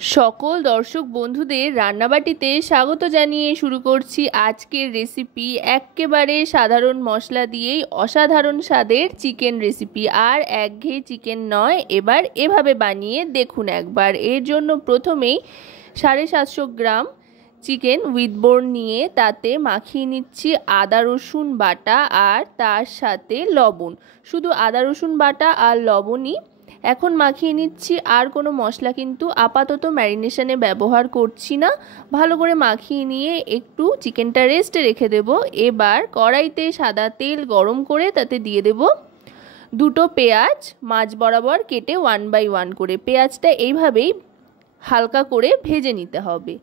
সকল দর্শক বন্ধুদের রান্নাবাটিতে স্বাগত জানিয়ে শুরু করছি আজকের রেসিপি। একেবারে সাধারণ মশলা দিয়েই অসাধারণ স্বাদের চিকেন রেসিপি। আর একঘেয়ে চিকেন নয়, এবার এভাবে বানিয়ে দেখুন একবার। এর জন্য প্রথমেই 750 গ্রাম চিকেন উইথ বোন নিয়ে তাতে মাখিয়ে নিচ্ছি আদা রসুন বাটা আর তার সাথে লবণ। শুধু আদা রসুন বাটা আর লবণই এখন মাখিয়ে নিচ্ছি, আর কোনো মশলা কিন্তু আপাতত ম্যারিনেশনে ব্যবহার করছি না। ভালো করে মাখিয়ে নিয়ে একটু চিকেনটা রেস্টে রেখে দেব। এবার কড়াইতে সাদা তেল গরম করে তাতে দিয়ে দেব দুটো পেঁয়াজ মাঝ বরাবর কেটে 1 বাই 1 করে। পেঁয়াজটা এইভাবেই হালকা করে ভেজে নিতে হবে।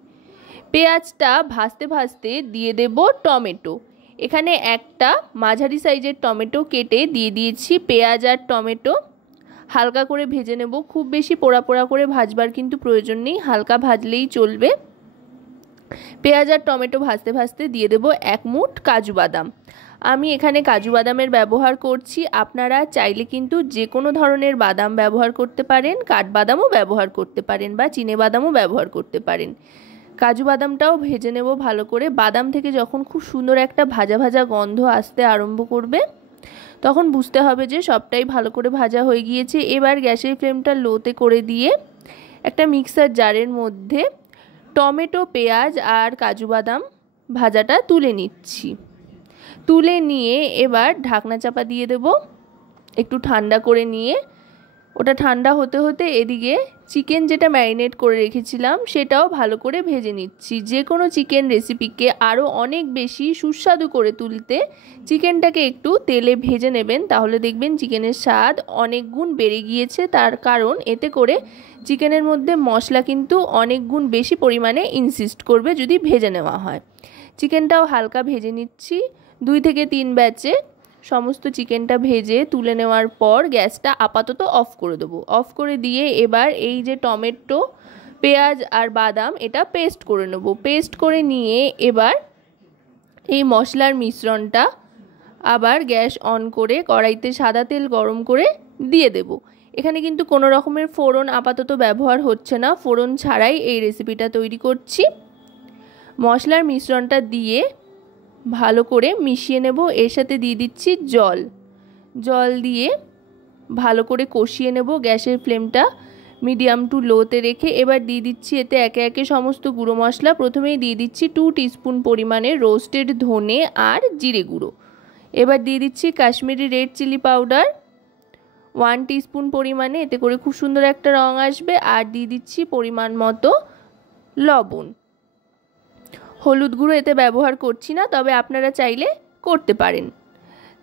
পেঁয়াজটা ভাজতে ভাজতে দিয়ে দেব টমেটো। এখানে একটা মাঝারি সাইজের টমেটো কেটে দিয়ে দিয়েছি। পেঁয়াজ আর টমেটো হালকা করে ভেজে নেব, খুব বেশি পোড়া পোড়া করে ভাজবার কিন্তু প্রয়োজন নেই, হালকা ভাজলেই চলবে। পেঁয়াজ আর টমেটো ভাজতে ভাজতে দিয়ে দেব 1 মুঠ কাজু বাদাম। আমি এখানে কাজু বাদামের ব্যবহার করছি, আপনারা চাইলে কিন্তু যে কোনো ধরনের বাদাম ব্যবহার করতে পারেন, কাঠবাদামও ব্যবহার করতে পারেন বা চিনে বাদামও ব্যবহার করতে পারেন। কাজু বাদামটাও ভেজে নেব ভালো করে। বাদাম থেকে যখন খুব সুন্দর একটা ভাজা ভাজা গন্ধ আসতে আরম্ভ করবে তখন বুঝতে হবে যে সবটাই ভালো করে ভাজা হয়ে গিয়েছে। এবার গ্যাসের ফ্লেমটা লোতে করে দিয়ে একটা মিক্সার জারের মধ্যে টমেটো, পেঁয়াজ আর কাজু বাদাম ভাজাটা তুলে নিচ্ছি। তুলে নিয়ে এবার ঢাকনা চাপা দিয়ে দেব একটু ঠান্ডা করে নিয়ে। ওটা ঠান্ডা হতে হতে এদিকে চিকেন যেটা ম্যারিনেট করে রেখেছিলাম সেটাও ভালো করে ভেজে নিচ্ছি। যে কোনো চিকেন রেসিপিকে আরও অনেক বেশি সুস্বাদু করে তুলতে চিকেনটাকে একটু তেলে ভেজে নেবেন, তাহলে দেখবেন চিকেনের স্বাদ অনেক গুণ বেড়ে গিয়েছে। তার কারণ এতে করে চিকেনের মধ্যে মশলা কিন্তু অনেক গুণ বেশি পরিমাণে ইনসিস্ট করবে যদি ভেজে নেওয়া হয়। চিকেনটাও হালকা ভেজে নিচ্ছি। 2 থেকে 3 ব্যাচে সমস্ত চিকেনটা ভেজে তুলে নেওয়ার পর গ্যাসটা আপাতত অফ করে দেবো। অফ করে দিয়ে এবার এই যে টমেটো, পেঁয়াজ আর বাদাম এটা পেস্ট করে নেব। পেস্ট করে নিয়ে এবার এই মশলার মিশ্রণটা আবার গ্যাস অন করে কড়াইতে সাদা তেল গরম করে দিয়ে দেব। এখানে কিন্তু কোনো রকমের ফোড়ন আপাতত ব্যবহার হচ্ছে না, ফোড়ন ছাড়াই এই রেসিপিটা তৈরি করছি। মশলার মিশ্রণটা দিয়ে ভালো করে মিশিয়ে নেব। এর সাথে দিয়ে দিচ্ছি জল দিয়ে ভালো করে কষিয়ে নেব গ্যাসের ফ্লেমটা মিডিয়াম টু লোতে রেখে। এবার দিয়ে দিচ্ছি এতে একে একে সমস্ত গুঁড়ো মশলা। প্রথমেই দিয়ে দিচ্ছি 2 টিস্পুন পরিমাণে রোস্টেড ধনে আর জিরে গুঁড়ো। এবার দিয়ে দিচ্ছি Kashmiri red chilli powder 1 teaspoon পরিমাণে, এতে করে খুব সুন্দর একটা রং আসবে। আর দিয়ে দিচ্ছি পরিমাণ মতো লবণ। হলুদ গুঁড়ো এতে ব্যবহার করছি না, তবে আপনারা চাইলে করতে পারেন,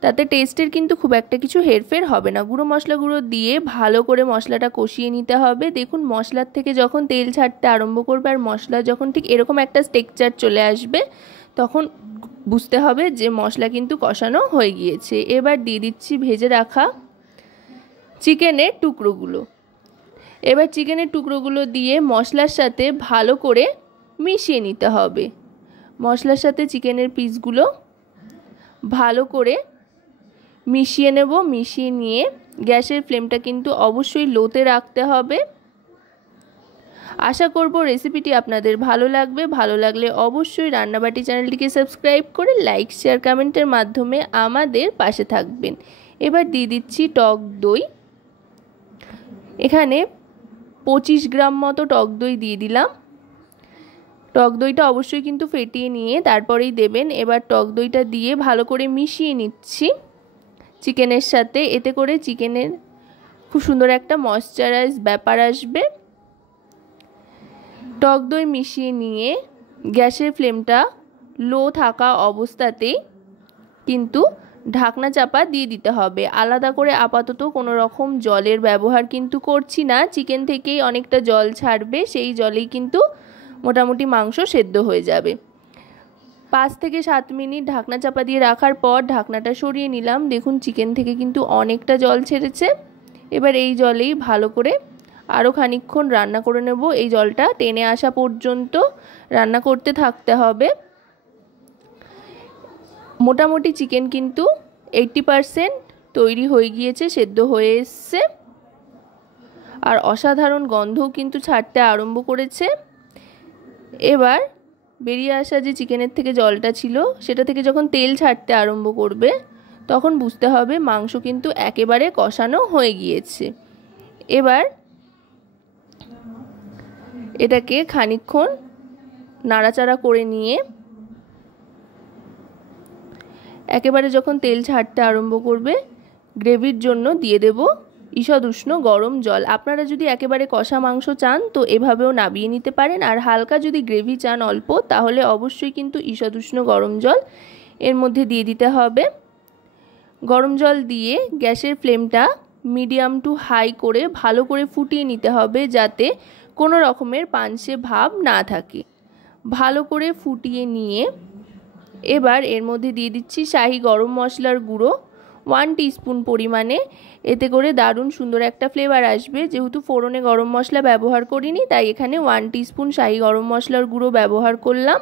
তাতে টেস্টের কিন্তু খুব একটা কিছু হেরফের হবে না। গুঁড়ো মশলাগুলো দিয়ে ভালো করে মশলাটা কষিয়ে নিতে হবে। দেখুন মশলার থেকে যখন তেল ছাড়তে আরম্ভ করবে আর মশলা যখন ঠিক এরকম একটা টেক্সচার চলে আসবে তখন বুঝতে হবে যে মশলা কিন্তু কষানো হয়ে গিয়েছে। এবার দিয়ে দিচ্ছি ভেজে রাখা চিকেনের টুকরোগুলো। এবার চিকেনের টুকরোগুলো দিয়ে মশলার সাথে ভালো করে মিশিয়ে নিতে হবে। মশলার সাথে চিকেনের পিসগুলো ভালো করে মিশিয়ে নেব। মিশিয়ে নিয়ে গ্যাসের ফ্লেমটা কিন্তু অবশ্যই লোতে রাখতে হবে। আশা করব রেসিপিটি আপনাদের ভালো লাগবে। ভালো লাগলে অবশ্যই রান্নাবাটি চ্যানেলটিকে সাবস্ক্রাইব করে লাইক, শেয়ার, কমেন্টের মাধ্যমে আমাদের পাশে থাকবেন। এবার দিয়ে দিচ্ছি টক দই। এখানে 25 গ্রাম মতো টক দই দিয়ে দিলাম। টক দইটা অবশ্যই কিন্তু ফেটিয়ে নিয়ে তারপরেই দেবেন। এবার টক দইটা দিয়ে ভালো করে মিশিয়ে নিচ্ছি চিকেনের সাথে। এতে করে চিকেনের খুব সুন্দর একটা ময়েশ্চারাইজ ব্যাপার আসবে। টক দই মিশিয়ে নিয়ে গ্যাসের ফ্লেমটা লো থাকা অবস্থাতেই কিন্তু ঢাকনা চাপা দিয়ে দিতে হবে। আলাদা করে আপাতত কোনো রকম জলের ব্যবহার কিন্তু করছি না, চিকেন থেকেই অনেকটা জল ছাড়বে, সেই জলেই কিন্তু মোটামুটি মাংস সেদ্ধ হয়ে যাবে। 5 থেকে 7 মিনিট ঢাকনা চাপা দিয়ে রাখার পর ঢাকনাটা সরিয়ে নিলাম। দেখুন চিকেন থেকে কিন্তু অনেকটা জল ছেড়েছে। এবার এই জলেই ভালো করে আরও খানিকক্ষণ রান্না করে নেব। এই জলটা টেনে আসা পর্যন্ত রান্না করতে থাকতে হবে। মোটামুটি চিকেন কিন্তু 80% তৈরি হয়ে গিয়েছে, সেদ্ধ হয়ে এসছে। আর অসাধারণ গন্ধও কিন্তু ছাড়তে আরম্ভ করেছে। এবার বেরিয়ে আসা যে চিকেনের থেকে জলটা ছিল সেটা থেকে যখন তেল ছাড়তে আরম্ভ করবে তখন বুঝতে হবে মাংস কিন্তু একেবারে কষানো হয়ে গিয়েছে। এবার এটাকে খানিকক্ষণ নাড়াচাড়া করে নিয়ে একেবারে যখন তেল ছাড়তে আরম্ভ করবে গ্রেভির জন্য দিয়ে দেব ঈষৎ উষ্ণ গরম জল। আপনারা যদি একেবারে কষা মাংস চান তো এভাবেও নাবিয়ে নিতে পারেন, আর হালকা যদি গ্রেভি চান অল্প তাহলে অবশ্যই কিন্তু ঈষৎ উষ্ণ গরম জল এর মধ্যে দিয়ে দিতে হবে। গরম জল দিয়ে গ্যাসের ফ্লেমটা মিডিয়াম টু হাই করে ভালো করে ফুটিয়ে নিতে হবে যাতে কোনো রকমের পাঞ্চে ভাব না থাকে। ভালো করে ফুটিয়ে নিয়ে এবার এর মধ্যে দিয়ে দিচ্ছি শাহি গরম মশলার গুঁড়ো 1 টিস্পুন পরিমাণে। এতে করে দারুণ সুন্দর একটা ফ্লেভার আসবে। যেহেতু ফোড়নে গরম মশলা ব্যবহার করিনি তাই এখানে 1 টিস্পুন শাহি গরম মশলার গুঁড়ো ব্যবহার করলাম।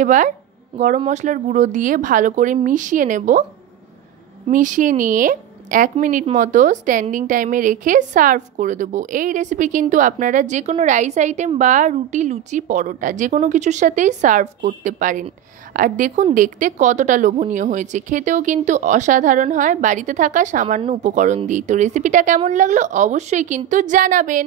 এবার গরম মশলার গুঁড়ো দিয়ে ভালো করে মিশিয়ে নেব। মিশিয়ে নিয়ে 1 মিনিট মতো স্ট্যান্ডিং টাইমে রেখে সার্ভ করে দেবো। এই রেসিপি কিন্তু আপনারা যে কোনো রাইস আইটেম বা রুটি লুচি পরোটা যে কোনো কিছুর সাথেই সার্ভ করতে পারেন। আর দেখুন দেখতে কতটা লোভনীয় হয়েছে, খেতেও কিন্তু অসাধারণ হয় বাড়িতে থাকা সামান্য উপকরণ দিয়ে। তো রেসিপিটা কেমন লাগলো অবশ্যই কিন্তু জানাবেন।